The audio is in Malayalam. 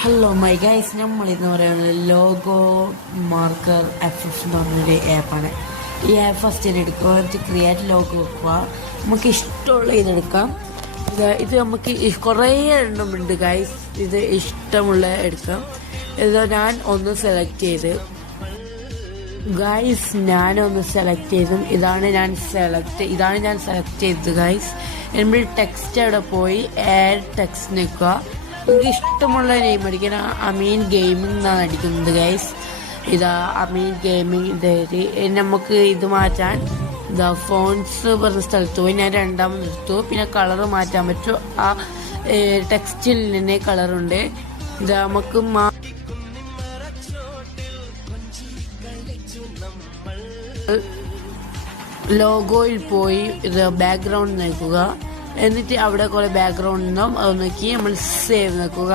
ഹലോ മൈ ഗൈസ്, നമ്മളിന്ന് പറയുന്നത് ലോഗോ മാർക്കർ FF എന്ന് പറഞ്ഞൊരു ആപ്പാണ്. ഈ ആപ്പ് ഫസ്റ്റ് എടുക്കുക, എന്നിട്ട് ക്രിയേറ്റ് ലോഗോ വെക്കുക. നമുക്ക് ഇഷ്ടമുള്ള ഇതെടുക്കാം. ഇത് നമുക്ക് കുറേ എണ്ണമുണ്ട് ഗൈസ്. ഇത് ഇഷ്ടമുള്ള എടുക്കാം. ഇത് ഞാൻ ഒന്ന് സെലക്ട് ചെയ്ത് ഗൈസ്, ഞാനൊന്ന് സെലക്ട് ചെയ്തു. ഇതാണ് ഞാൻ സെലക്ട് ചെയ്തത് ഗൈസ്. നമ്മൾ ടെക്സ്റ്റ് അവിടെ പോയി ആഡ് ടെക്സ്റ്റ് നിൽക്കുക. നിങ്ങൾക്ക് ഇഷ്ടമുള്ള നെയിം അടിക്കണം. അമീൻ ഗെയിമിംഗ് എന്നാണ് അടിക്കുന്നത് ഗൈസ്. ഇതാ അമീൻ ഗെയിമിംഗ്. നമുക്ക് ഇത് മാറ്റാൻ ഇതാ ഫോൺസ് പറഞ്ഞ സ്ഥലത്ത് പോയി ഞാൻ രണ്ടാമത് എടുത്തു. പിന്നെ കളർ മാറ്റാൻ പറ്റും. ആ ടെക്സ്റ്റിൽ തന്നെ കളറുണ്ട്. ഇത് നമുക്ക് ലോഗോയിൽ പോയി ഇത് ബാക്ക്ഗ്രൗണ്ട് നോക്കുക. എന്നിട്ട് അവിടെ കുറെ ബാക്ക്ഗ്രൗണ്ട് ഉണ്ടാവും. അത് നോക്കി നമ്മൾ സേവ് നോക്കുക.